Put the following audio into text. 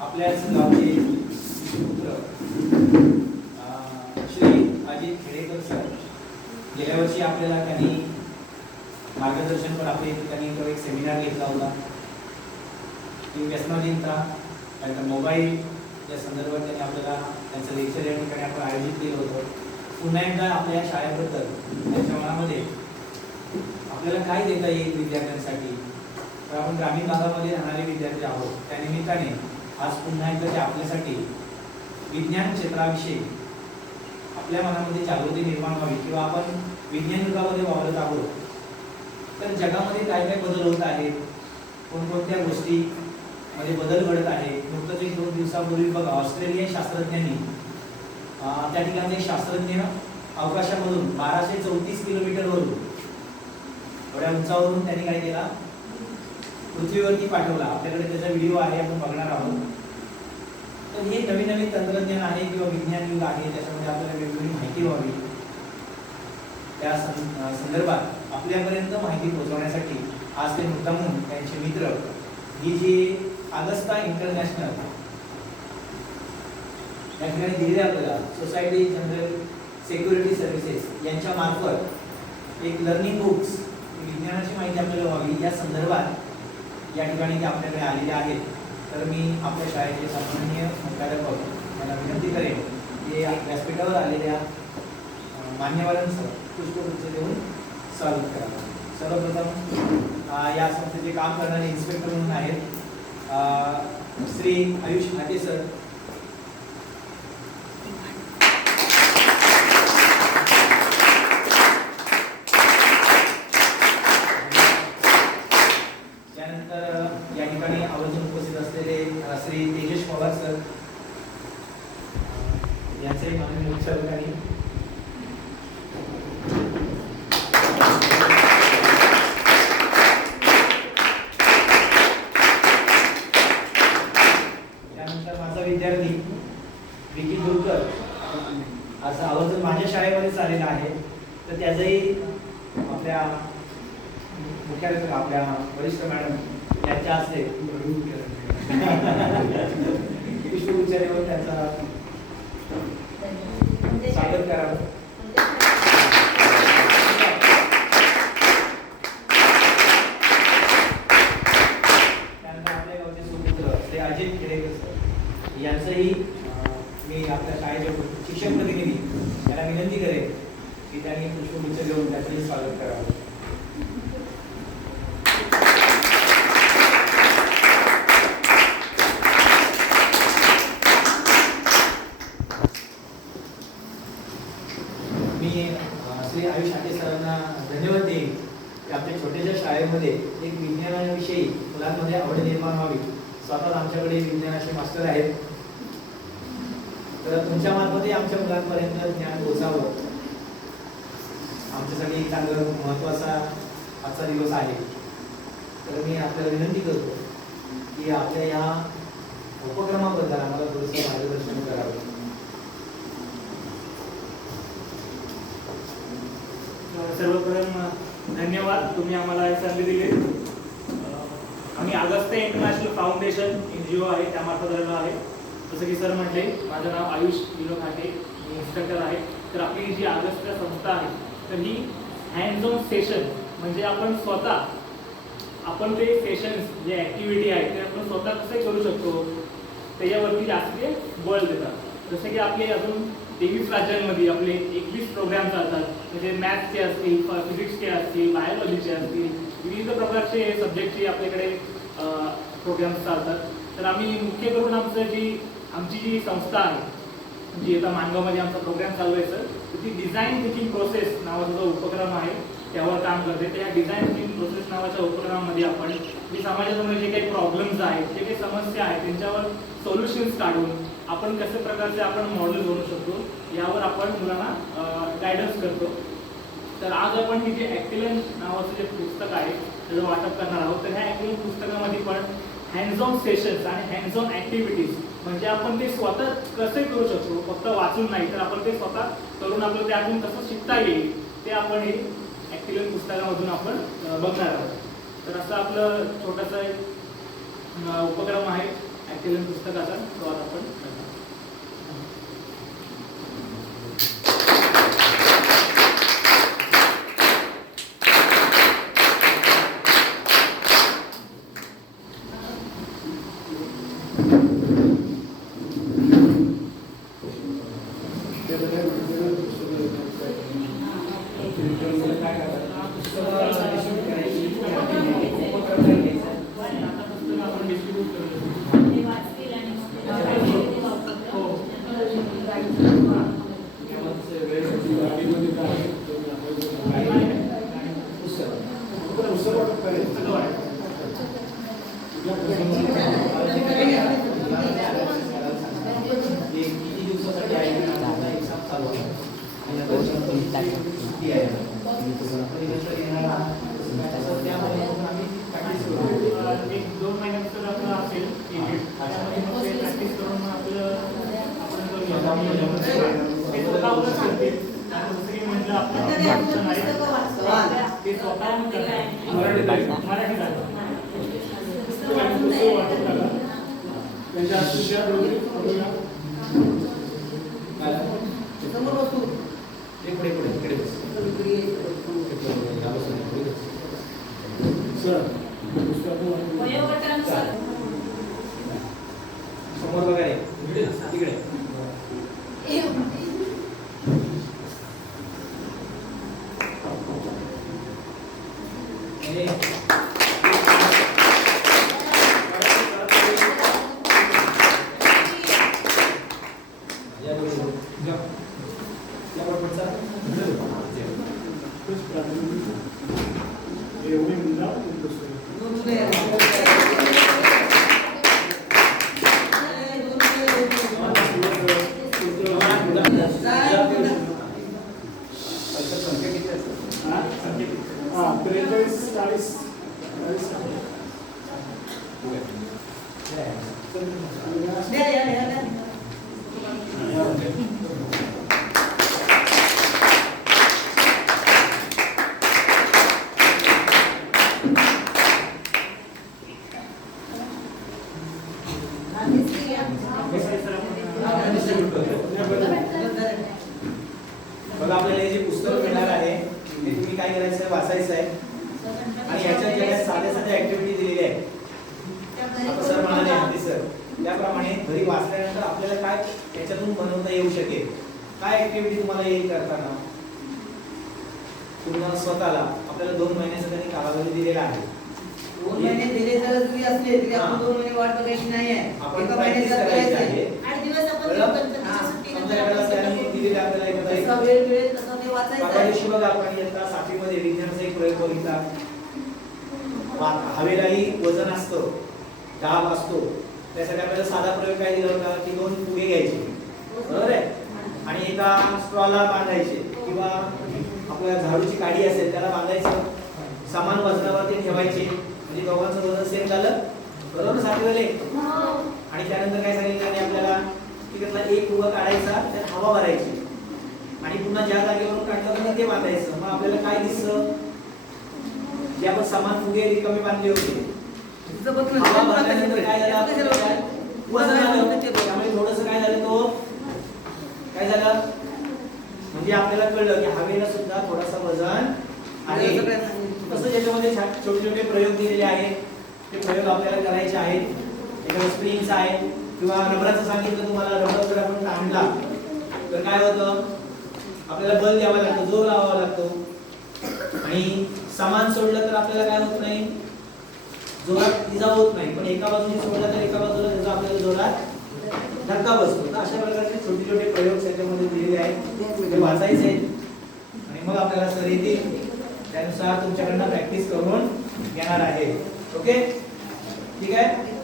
आपल्याच गावचे पुत्र श्री अजित खेडेकर सर गेल्या वर्षी आपल्याला त्यांनी मार्गदर्शन पण आपल्या इथे त्यांनी तो एक सेमिनार घेतला होता की व्यसनाधीनता त्यानंतर मोबाईल या संदर्भात त्यांनी आपल्याला त्यांचं लेक्चर या ठिकाणी आपण आयोजित केलं होतं. पुन्हा एकदा आपल्या शाळेबद्दल त्यांच्या मनामध्ये आपल्याला काय देता येईल विद्यार्थ्यांसाठी. तर आपण ग्रामीण भागामध्ये राहणारे विद्यार्थी आहोत, त्या निमित्ताने आज पुन्हा एकदा ते आपल्यासाठी विज्ञान क्षेत्राविषयी आपल्या मनामध्ये जागृती निर्माण व्हावी किंवा आपण विज्ञान युगामध्ये वावरत आहोत तर जगामध्ये काय काय बदल होत आहेत, कोणकोणत्या गोष्टीमध्ये बदल घडत आहे. नुकतंच एक 2 दिवसापूर्वी बघा ऑस्ट्रेलियन शास्त्रज्ञांनी त्या ठिकाणी एक शास्त्रज्ञ अवकाशामधून 1234 किलोमीटरवरून एवढ्या उंचावरून त्यांनी काय केला, पृथ्वीवरती पाठवला. आपल्याकडे त्याचा व्हिडिओ आहे, आपण बघणार आहोत. तर हे नवीन नवीन तंत्रज्ञान आहे किंवा विज्ञान युग आहे, त्याच्यामध्ये आपल्याला वेगवेगळी माहिती व्हावी, त्या संदर्भात आपल्यापर्यंत माहिती पोहोचवण्यासाठी आज ते मुद्दामून त्यांचे मित्र ही जी अगस्ता इंटरनॅशनल या ठिकाणी दिलेले आपल्याला सोसायटी जनरल सिक्युरिटी सर्व्हिसेस यांच्या मार्फत एक लर्निंग बुक्स विज्ञानाची माहिती आपल्याला व्हावी या संदर्भात या ठिकाणी ते आपल्याकडे आलेले आहेत. तर मी आपल्या शाळेचे सन्माननीय मुख्याध्यापक यांना विनंती करेन की व्यासपीठावर आलेल्या मान्यवरांचं पुष्पगुच्छ देऊन स्वागत करावं. सर्वप्रथम या संस्थेचे काम करणारे इन्स्पेक्टर म्हणून आहेत श्री आयुष हाटे सर. त्यानंतर या ठिकाणी आवर्जून उपस्थित असलेले श्री तेजस पवार सर यांचे माननीय मुख्य अधिकारी. त्यानंतर माझा विद्यार्थी विकी दुरकर असं आवर्जून माझ्या शाळेमध्येच आलेला आहे, तर त्याचंही आपल्या मुख्याध्यापक आपल्या वरिष्ठ मॅडम यांच्या हस्ते पुष्पगुच्छ देऊन त्यांचा स्वागत करावं. त्यानंतर आपल्या गावचे सुपुत्र श्री अजित खेडेकर सर यांचंही मी आपल्या शाळेचे शिक्षक प्रतिनिधी यांना विनंती करेन की त्यांनी पुष्पगुच्छ देऊन त्याचंही स्वागत करावं. मी श्री आयुष हाटे सरांना धन्यवाद देईन की आपल्या छोट्याशा शाळेमध्ये एक विज्ञानाविषयी मुलांमध्ये आवड निर्माण व्हावी. स्वतःच आमच्याकडे विज्ञानाचे मास्टर आहेत, तर तुमच्या मार्फतही आमच्या मुलांपर्यंत ज्ञान पोहोचावं. आमच्यासाठी एक चांगला महत्त्वाचा आजचा दिवस आहे. तर मी आपल्याला विनंती करतो की आपल्या या उपक्रमाबद्दल आम्हाला थोडंसं मार्गदर्शन करावं. सर्वप्रथम धन्यवाद, तुम्ही आम्हाला ही संधी दिली. आम्ही अगस्ता इंटरनॅशनल फाउंडेशन NGO आहे त्यामार्फत आलेलो आहे. जसं की सर म्हटले, माझं नाव आयुष विनोद हाटे, मी इन्स्ट्रक्टर आहे. तर आपली जी अगस्ता संस्था आहे तर ही हँड्स ऑन सेशन म्हणजे आपण स्वतः ते सेशन्स जे ॲक्टिव्हिटी आहे ते आपण स्वतः कसे करू शकतो त्याच्यावरती जास्त बळ देतात. जसे की आपले अजून 23 राज्यांमध्ये आपले 21 प्रोग्राम चालतात, म्हणजे मॅथ्सचे असतील, फिजिक्सचे असतील, बायोलॉजीचे असतील, विविध प्रकारचे सब्जेक्टचे आपल्याकडे प्रोग्राम्स चालतात. तर आम्ही मुख्य करून आमची जी संस्था आहे जी आता माणगावमध्ये आमचा प्रोग्राम चालू आहे सर, ती डिझाईन थिंकिंग प्रोसेस नावाचा जो उपक्रम आहे त्यावर काम करते. त्या डिझाईन थिंकिंग प्रोसेस नावाच्या उपक्रमामध्ये आपण जी समाजासमोर जे काही प्रॉब्लेम्स आहेत, जे काही समस्या आहेत त्यांच्यावर सोल्युशन्स काढून आपण कशा प्रकारचे आपण मॉडेल बनवू शकतो यावर आपण मुलांना गायडन्स करतो. तर आज आपण ही जे ॲक्टिलन नावाचं जे पुस्तक आहे त्याचं वाटप करणार आहोत. तर ह्या ॲक्टिलन पुस्तकामध्ये पण हँड्स ऑन सेशन्स आणि हँड्स ऑन ॲक्टिव्हिटीज म्हणजे आपण ते स्वतः कसे करू शकतो, फक्त वाचून नाही तर आपण ते स्वतः करून आपलं त्यातून कसं शिकता येईल ते आपण हे ॲक्टिलन पुस्तकामधून आपण बघणार आहोत. तर असं आपलं छोटंसं उपक्रम आहे. ॲक्टिव्ह पुस्तकाचा प्रवास आपण करणार. समोर बघा रे तिकडे बघा आपल्याला हे जे पुस्तक मिळणार आहे ते तुम्ही काय करायचं आहे, वाचायचं आहे आणि याच्यात ज्या साध्या साध्या ऍक्टिव्हिटी दिलेल्या आहेत आता सर म्हणाले आधी सर त्याप्रमाणे घरी वाचल्यानंतर आपल्याला काय याच्यातून बनवता येऊ शकेल, काय ऍक्टिव्हिटी तुम्हाला येईल करताना. तुम्हाला स्वतःला आपल्याला 2 महिन्याचा त्यांनी कालावधी दिलेला आहे. 2 महिने दिले तर जरी असले तरी आपण 2 महिने वाट बघायची नाही आहे. आपण एका प्रॅक्टिस महिन्यात करायची करायचं आहे. आहे. 8 दिवस आपण बरं? गणपतीच्या सुट्टीनंतर समजा एखादा त्यांनी दिलेला आपल्याला एखादा एक जसा वेळ मिळेल तसा ते वाचायचं परवा आहे. दिवशी बघा आपण इयत्ता 7वी मध्ये विज्ञानाचा एक प्रयोग बघितला. हवेलाही वजन असतं, दाब असतो, त्यासाठी आपल्याला साधा प्रयोग काय दिला होता की 2 फुगे घ्यायचे, बरोबर आहे, आणि एका स्ट्रॉला बांधायचे किंवा आपल्या झाडूची काडी असेल त्याला बांधायचं, समान वजनावरती ठेवायचे म्हणजे दोघांचं वजन सेम झालं, बरोबर साठवले. आणि त्यानंतर काय सांगितलं त्याने आपल्याला की त्यातला एक फुगा काढायचा, त्यात हवा भरायची आणि पुन्हा ज्या जागेवरून काढतो ते बांधायचं. मग आपल्याला काय दिसतं की आपण समान फुगे रिकामे बांधले होते, तिचं बघ हवा ना, भरल्यानंतर काय झालं आपल्याला वजन आलं. त्यामुळे थोडंसं काय झालं तो काय झालं म्हणजे आपल्याला कळलं की हवेला सुद्धा थोडासा वजन आहे. तसं ज्याच्यामध्ये छोटे छोटे प्रयोग दिलेले आहेत ते प्रयोग आपल्याला करायचे आहेत. एखादा स्प्रिंगचा आहे किंवा रबराचं सांगितलं तुम्हाला, रबर जर आपण ताणला तर काय होतं आपल्याला बल द्यावा लागतो, जोर लावावा लागतो आणि समान सोडलं तर आपल्याला काय होत नाही, जोरात इजा होत नाही. पण एका बाजूने सोडलं तर एका बाजूला त्याचा आपल्याला जोरात धक्का बसतो. तर अशा प्रकारचे छोटे छोटे प्रयोग त्याच्यामध्ये दिलेले आहेत, ते वाचायचे आणि मग आपल्याला सर येतील त्यानुसार तुमच्याकडनं प्रॅक्टिस करून घेणार आहे. ओके ठीक आहे.